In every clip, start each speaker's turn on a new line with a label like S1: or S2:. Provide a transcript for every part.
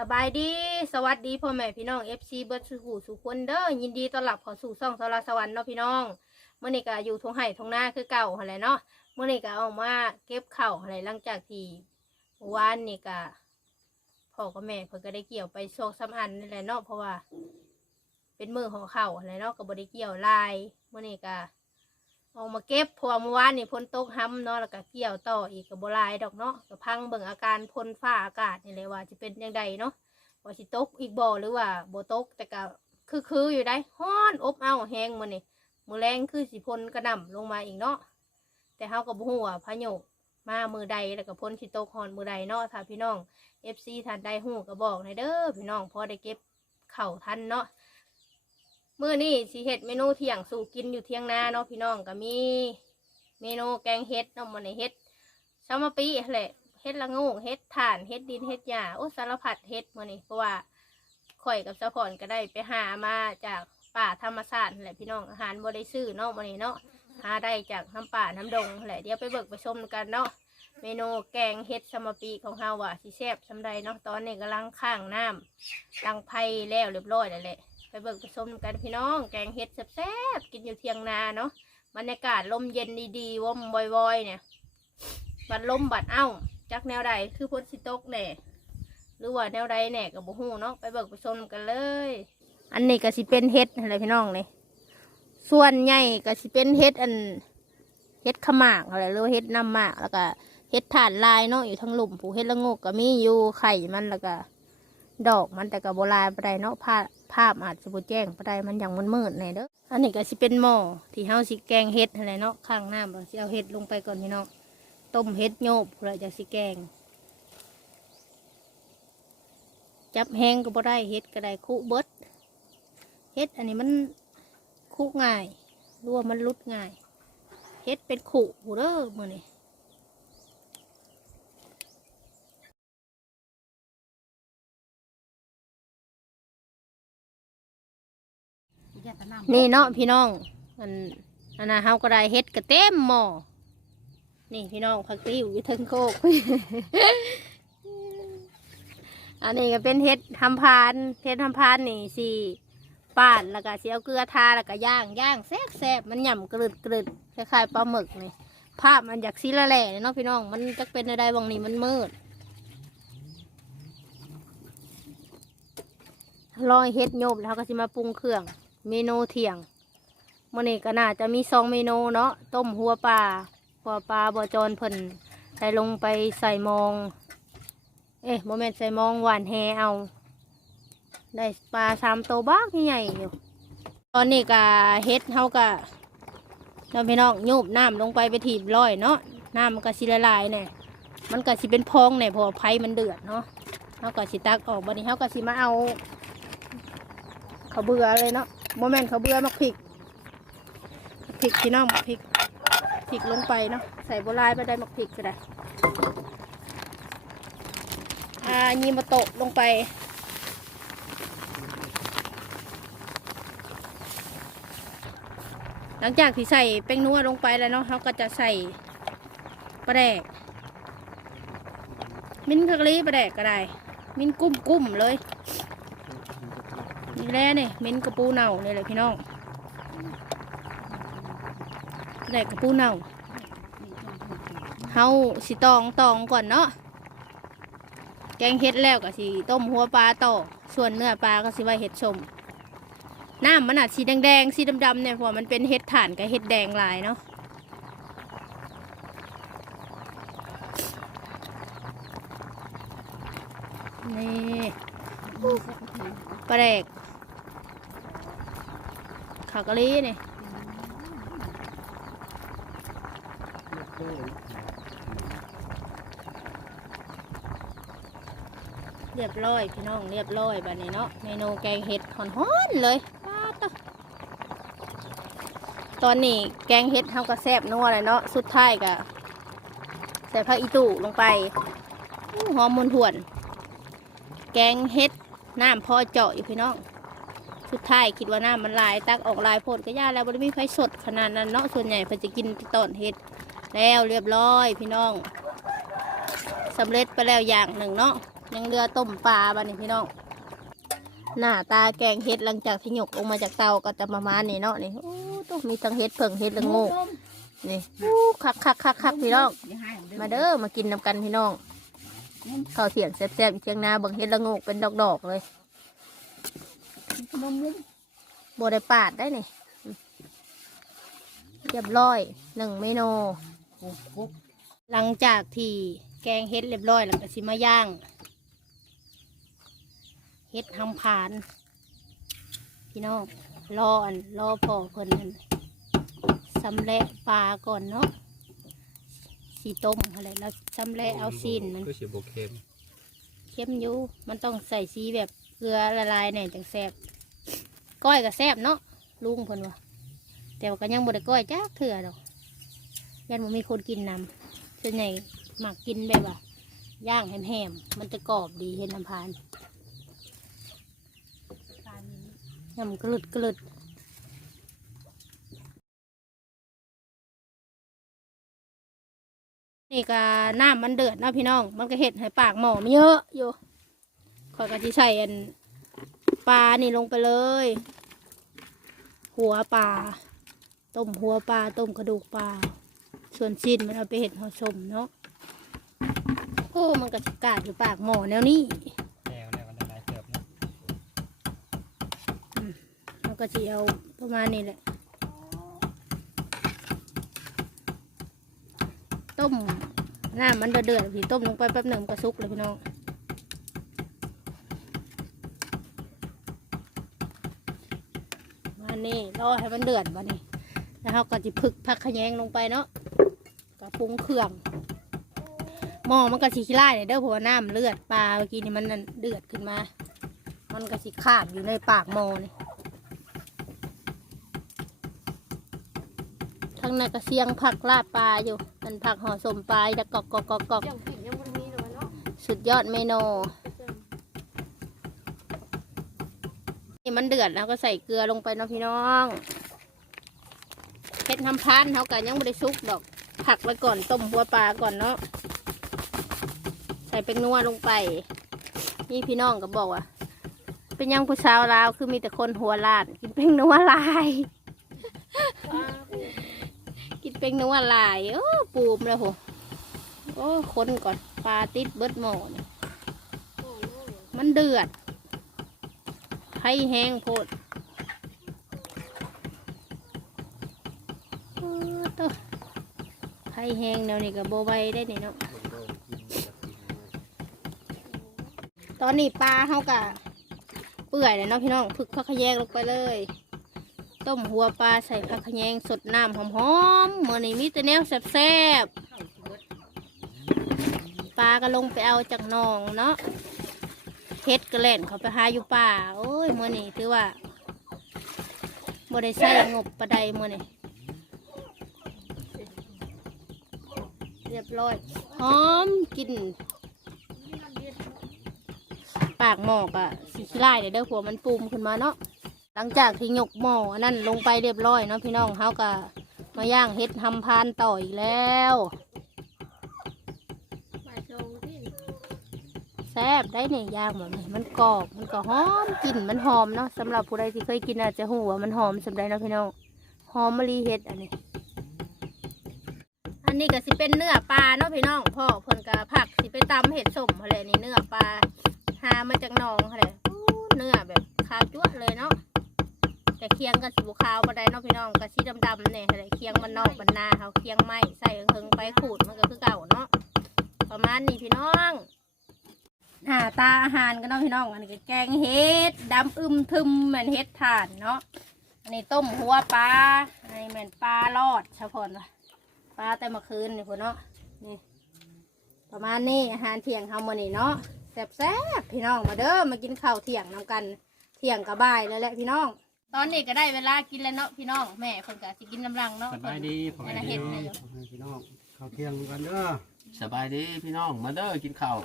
S1: สบายดี สวัสดีพ่อแม่พี่น้อง FC เบิร์ดสุขสุขคนเด้อยินดีต้อนรับเข้าสู่ช่องสารสวรรค์เนาะพี่น้องเมื่อนี้ก็อยู่ทงไห่ทงหน้าคือเก่าหั่นแหละเนาะเมื่อนี้ก็เอามาเก็บเข้าวหั่นแหลังจากที่วานนี่ก็พ่อกับแม่เพิ่นก็ได้เกี่ยวไปโชคสาอันนี่แหละเนาะเพราะว่า เป็นมือของเขาหั่นแหละเนาะก็บ่ได้เกี่ยวลายเมื่อนี้ก็ เอามาเก็บพราะว่าเมื่อวานนี่ฝนตกห้ำเนาะแล้วก็เกี่ยวต่ออีกก็บ่หลายดอกเนาะก็พังเบิ่งอาการพ่นฟ้าอากาศนี่แหละว่าจะเป็นจังใดเนาะว่าสิตกอีกบ่หรือว่าบ่ตกแต่ก็คือคืออยู่ได้ฮ้อนอบอ้าวแห้งมื้อนี่มือแรงคือสิพ่นกระนำลงมาอีกเนาะแต่เฮาก็บ่ฮู้ว่าพายุมามือใดแล้วก็พ่นสิตกฮ้อนมือใดเนาะถ้าพี่น้อง FC ท่านใดฮู้ก็บอกหน่อยเด้อพี่น้องพอได้เก็บเข้าวทันเนาะ มื้อนี้สิเฮ็ดเมนูเที่ยงสู่กินอยู่เที่ยงนาเนาะพี่น้องก็มีเมนูแกงเห็ดเนาะมื้อนี้เฮ็ดชามะปีแหละเฮ็ดละงูเฮ็ดถ่านเฮ็ดดินเฮ็ดหญ้าโอ้สารพัดเฮ็ดมื้อนี้เพราะว่าข่อยกับสะพอนก็ได้ไปหามาจากป่าธรรมชาติแหละพี่น้องอาหารบ่ได้ซื้อเนาะมื้อนี้เนาะหาได้จากน้ำป่าน้ำดงแหละเดี๋ยวไปเบิกไปชมกันเนาะเมนูแกงเฮ็ดสมปีของเฮาว่าสิแซ่บสำใดเนาะตอนนี้กำลังข้างน้ำลังไผ่แล้วเรียบร้อยแล้วแหละ เบิกไปชมกันพี่น้อง แกงเฮ็ดแซ่บๆกินอยู่เทียงนาเนาะบรรยากาศลมเย็นดีๆว่มวอยๆเนี่ย บัดลมบัดเอ้าจักแนวใดคือพ้นสิตกแหน่หรือว่าแนวใดแหน่กับบุหูเนาะไปเบิกไปชมกันเลย อันนี้ก็สิเป็นเฮ็ดอะไรพี่น้องเนี่ยส่วนใหญ่ก็สิเป็นเฮ็ดอันเฮ็ดขมากอะไรหรือว่าเฮ็ดน้ำมากแล้วก็เฮ็ดถ่านลายเนาะอยู่ทั้งหลุมผูเฮ็ดละงกก็มีอยู่ไข่มันแล้วก็ ดอกมันแต่ก็โบราณปานใดเนาะภา ภาพอาจจะบ่แจ้งปานใดมันอย่างมันมืดๆหน่อยเด้ออันนี้ก็สิเป็นหม้อที่เฮาสิแกงเฮ็ดอะไรเนาะข้างน้ำเราสิเอาเฮ็ดลงไปก่อนพี่น้องต้มเฮ็ดโยบเพื่อจะสิแกง จับแห้งก็บ่ได้เฮ็ดก็ได้คุเบิดเฮ็ดอันนี้มันคุง่ายรั่วมันรุดง่ายเฮ็ดเป็นขุหูเด้อมื้อนี้ นี่เนาะพี่น้องอันอันน่ะเฮาก็ได้เฮ็ดก็เต็มหม้อนี่พี่น้องผักติ้วอยู่เทึงโคก อันนี้ก็เป็นเห็ดทำพานเห็ดทำพานนี่สิป้านแล้วก็เสิเอาเกลือทาแล้วก็ย่างย่างแซ่บแซ่บมันหย่ำกรึดกรึดคล้ายๆปลาหมึกนี่ภาพมันอยากซีละแหล่เนาะพี่น้อง มันจะเป็นอะไรบางนี้มันมืดรอยเห็ดโยบแล้วเขาก็สิมาปรุงเครื่อง เมนูเที่ยงมื่อนี้ก็น่าจะมีสองเมนูเนาะต้มหัวปลาพอปลาบอจรเพิ่นใส่ลงไปใส่มอง เอ๊ะโมเมนต์ใส่มองหวานแฮเอา ได้ปลาสามโตบ้างใหญ่อยู่ตอนนี้กะเฮ็ดเฮากะน้องพี่น้องยูบน้ำลงไปไปถีบร้อยเนาะน้ำมันก็สิละลายเนี่ยมันก็สิเป็นพองเนี่ยพอไฟมันเดือดเนาะเฮาก็สิตักออกบัดนี้เฮาก็สิมาเอาเขาเบื่อเลยเนาะ โมเมนต์เขาเบื่อมักพริกพริกพี่น้องมักพริกพริกลงไปเนาะใส่โบราณไปได้หมักพริกก็ได้อายีมาโตะลงไปหลังจากที่ใส่แป้งนัวลงไปแล้วเนาะเขาก็จะใส่ปลาแดก มิ้นท์ผักลีปลาแดกก็ได้ มิ้นกุ้มกุ้มๆเลย นี่แหละนี่ยมิ้นกระปูเน่าเนี่เลยพี่น้องปลาแดกกระปูเน่าเฮาสิตองตองก่อนเนาะแกงเห็ดแล้วก็สิต้มหัวปลาต่อส่วนเนื้อปลาก็สิไว้เห็ดชมน้ำมันอาจสีแดงๆสีดำๆเนี่ยเพราะว่ามันเป็นเห็ดถ่านกับเห็ดแดงลายเนาะนี่ปลาแดก ขากะลีนี่เรียบร้อยพี่น้องเรียบร้อยแบบนี้เนาะเมนูแกงเห็ดหอนๆเลยป๊าตอนนี้แกงเห็ดเฮาก็แซ่บนัวเลยเนาะสุดท้ายก็ใส่ผักอีตู่ลงไปหอมมนถ่วน แกงเห็ดน้ำพอเจาะอยู่พี่น้อง สุดท้ายคิดว่าน้ำมันลายตักออกลายโพดก็ยาแล้วบ่ได้มีไฟสดขนาดนั้นเนาะส่วนใหญ่เพิ่นจะกินต้นเห็ดแล้วเรียบร้อยพี่น้องสำเร็จไปแล้วอย่างหนึ่งเนาะยังเรือต้มปลาบ้านี่พี่น้องหน้าตาแกงเห็ดหลังจากที่หยกลงมาจากเตาก็จะประมาณนี้เนาะนี่โอ้ต้องมีทั้งเห็ดเผิงเห็ดละโงกนี่อู้คักคักคักคักพี่น้องมาเด้อมากินนำกันพี่น้องข้าวเถียงแซ่บๆอยู่เชียงนาบังเห็ดละโงกเป็นดอกๆเลย โบได้ปาดได้นี่เรียบร้อยหนึ่งเมนูหลังจากที่แกงเฮ็ดเรียบร้อยแล้วก็สิมาย่างเฮ็ดทำผาน พี่น้องรออันรอพอเพิ่นนั่นสำเร็จปลาก่อนเนาะสีต้มอะไรแล้วสำเร็จเอาซีนมัน
S2: ก็สิบเค็ม
S1: เข้มอยู่มันต้องใส่สีแบบเก ลือละลายแหน่จังแซ่บก้อยก็แซ่บเนาะลุงเพิ่นว่าแต่ว่าก็ยังบ่ได้ก้อยจ้าเถื่อดอกยันบ่มีคนกินนำส่วนใหญ่หมักกินแบบว่าย่างแหมๆมันจะกรอบดีเห็นน้ำพานยำกรึดกรึดนี่ก็น้ำมันเดือดเนาะพี่น้อง มันก็เห็ดให้ปากหม้อมันเยอะอยู่ ขอยก็จะใส่อันปลานี่ลงไปเลย หัวปลาต้มหัวปลาต้มกระดูกปลาส่วนชิ้นมันเอาไปเห็ดห่อชมเนาะโอ้มันก็จะกาดอยู่ปากหม้อแนวนี้
S2: แล้วแล้วมันละลายเติบนะ
S1: มันก็จะเอาประมาณนี้แหละต้มน้ำมันเดือดๆพี่ต้มลงไปแป๊บหนึ่งมันก็สุกเลยพี่น้องมา นี่รอให้มันเดือดมานี่แล้วเราก็จะพึกผักขะแยงลงไปเนาะกับปรุงเครื่องหม้อมันก็สีขี้ไล่เนี่ยเด้อเพราะว่าน้ำเลือดปลาเมื่อกี้นี่มันนั่นเดือดขึ้นมา มันก็สิขาดอยู่ในปากหม้อนี่ทั้งในกระเซียงผักลาดปลาอยู่ มันผักห่อสมปลาจะกอกกอกกอกกอกสุดยอดเมนู นี่มันเดือดแล้วก็ใส่เกลือลงไปนะพี่น้องเพ็ดทำพันเขากันยังไม่ได้ซุกดอก ผักไว้ก่อนต้มหัวปลาก่อนเนาะใส่เป็นนัวลงไป นี่พี่น้องก็บอกว่า เป็นยังผู้สาวลาวคือมีแต่คนหัวลาด กินเป็นนัวลาย กินเป็นนัวลายโอ้ปูมเลยโหโอ้คนก่อนปลาติดเบิดหม้อนี่มันเดือด ให้แห้งโพดเออตัวให้แห้งแนวนี้กับโบใบได้นี่เนาะตอนนี้ปลาเขากะเปื่อยเลยเนาะพี่น้องฝึกพักขะแยงลงไปเลย ต้มหัวปลาใส่ผักขะแยงสดน้ำหอมๆเมื่อนี้มีแต่แนวแซ่บๆปลาก็ลงไปเอาจากหนองเนาะ เฮ็ดกระเล่นเขาไปหาอยู่ป่า โอ้ยมื่อนี้ถือว่าบ่ได้ใส่งบประใดมื่อนี้เรียบร้อยหอมกิน ปากหมอกอะสีขี้ไล่เดี๋ยวเด้หัวมันปูมขึ้นมาเนาะหลังจากที่ยกหม้ออันนั่นลงไปเรียบร้อยเนาะพี่น้องเขาก็มาย่างเฮ็ดทำพานต่ออีกแล้วแซ่บได้เนี่ยย่างแบบนี้มันกรอบมันก็หอมกลิ่นมันหอมเนาะสำหรับผู้ใดที่เคยกินอาจจะหูว่ามันหอมสำหรับเนาะพี่น้องหอมมะลิเฮ็ดอันนี้ อันนี้ก็สิเป็นเนื้อปลาเนาะพี่น้องพ่อเพิ่นก็ผักสิไปตำเห็ดสมอะไรนี่เนื้อปลาหามาจากหนองอะไรเนื้อแบบขาวจั๊วเลยเนาะแต่เคียงกับสีขาวบันไดเนาะพี่น้องกับสีดำๆเนี่ยอะไรเคียงมันนอกบรรนาเขาเคียงไม้ใส่เฮิงไปขูดมันก็คือเก่าเนาะประมาณนี้พี่น้อง หน้าตาอาหารกันเนาะพี่น้องอันนี้ก็แกงเห็ดดำอึมทึมเหมือนเห็ดถ่านเนาะอันนี้ต้มหัวปลาอันนี้เหมือนปลาลอดชาวพนวะปลาแต่เมื่อคืนนี่พนเนาะนี่ประมาณนี้อาหารเที่ยงเฮามื้อนี้เนาะแซ่บๆพี่น้องมาเด้อมากินข้าวเที่ยงนำกันเที่ยงกับบ่ายแล้วแหละพี่น้อง ตอนนี้ก็ได้เวลากินแล้วเนาะพี่น้องแม่เพิ่นก็สิกินน้ำรังเนาะ
S2: สบายดีพ่อ
S1: อัน
S2: แม่
S1: นั้น
S2: พี่
S1: เห็ด
S2: น้อง
S1: เลยอยู่
S3: พี่น้องข้าวเที่ยงกันเด้อ
S2: สบายดีพี่น้องมาเด้อกินข้าว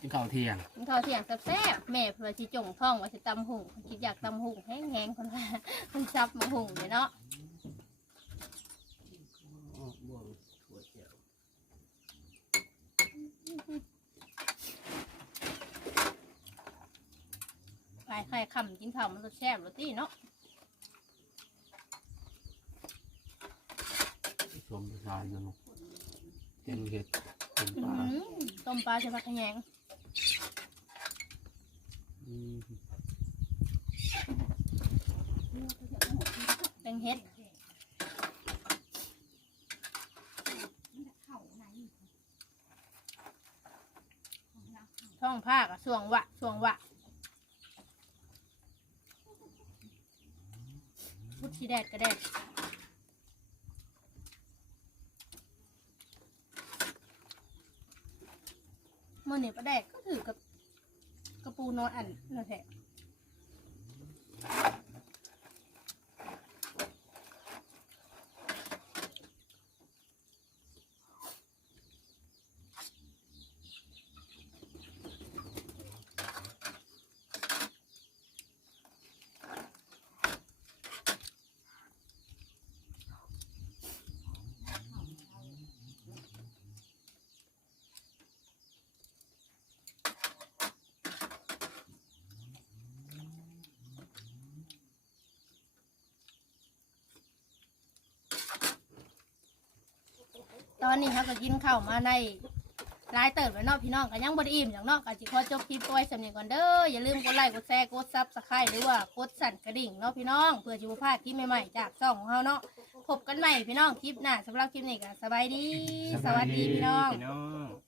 S2: กินข้าวเที่ยง
S1: กินข้าวเที่ยงแซ่บๆแม่เพิ่นว่าสิจงท้องว่าสิตำหุ่งคิดอยากตำหุ่งแห้งๆเพิ่นว่าเพิ่นซับมาหุ่งเลยเนาะ
S3: ออกบ่วงถั่วเจียวา
S1: ยไข่คำกินข้าวมันรสแซ่บรสตี้เนาะ
S2: ชมประชาชนเต็มเห็ดเต็ม
S1: อื้
S2: ป
S1: อ
S2: ลา
S1: หือต้มปลาใส่ผักขะแยง
S2: อืม
S1: เป็นเฮ็ดท้องผ้ากับส่วงวะส่วงวะพุดชีแดดก็แดดมื่อนี่ประแดดก็ถือกับ ปูนอนอันนั่นแหละ ตอนนี้เขาก็กินข้าวมาในรายเติร์ดไวเนอกพี่น้องก็ยังบ่ได้อิ่มอย่างเนอกก็จิขอจบคลิปไว้สำเนียงก่อนเด้ออย่าลืมกดไลค์กดแชร์กดซับสไครต์หรือว่ากดสั่นกระดิ่งเนาะพี่น้องเพื่อจะบ่พลาดคลิปใหม่ๆจากช่องของเฮาเนาะพบกันใหม่พี่น้องคลิปหน้าสำหรับคลิปนี้ก็สบายดี สวัสดีพี่น้อง
S4: พี่น้อง